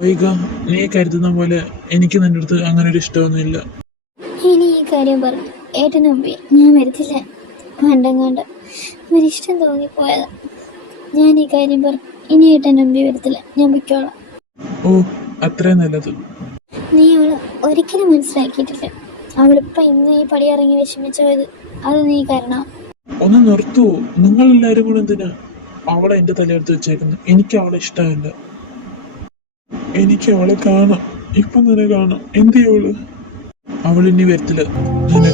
വൈക, നീ കരുതുന്ന പോലെ എനിക്ക് നിന്റെ അടുത്ത് അങ്ങനെ ഒരു ഇഷ്ടമൊന്നുമില്ല. ഇനി ഈ കാര്യം പറ. ഏട്ടന് മുമ്പേ ഞാൻ വരത്തില്ല. പണ്ടെങ്ങാണ്ട് ഒരിഷ്ടം തോന്നിപ്പോയതാ. ഞാൻ ഈ കാര്യം പറ. ഇനി ഏട്ടന് മുമ്പേ വരത്തില്ല. ഞാൻ പൊയ്ക്കോളാം. ഓ, അത്രയും നല്ലത്. നീ അവളെ ഒരിക്കലും മനസ്സിലാക്കിയിട്ടില്ല. അവളിപ്പം ഇന്ന് ഈ പടിയിറങ്ങി വിഷമിച്ചു പോയത് അത് നീ കാരണം. ഒന്ന് നിർത്തുവോ? നിങ്ങളെല്ലാരും കൂടെ എന്തിനാ അവളെ എന്റെ തലയെടുത്ത് വെച്ചേക്കുന്നത്? എനിക്ക് അവളെ ഇഷ്ടമല്ല. എനിക്ക് അവളെ കാണാം, ഇപ്പം തന്നെ കാണാം. എന്ത് അവള്? അവളിനി വരത്തില്ല. ഞാൻ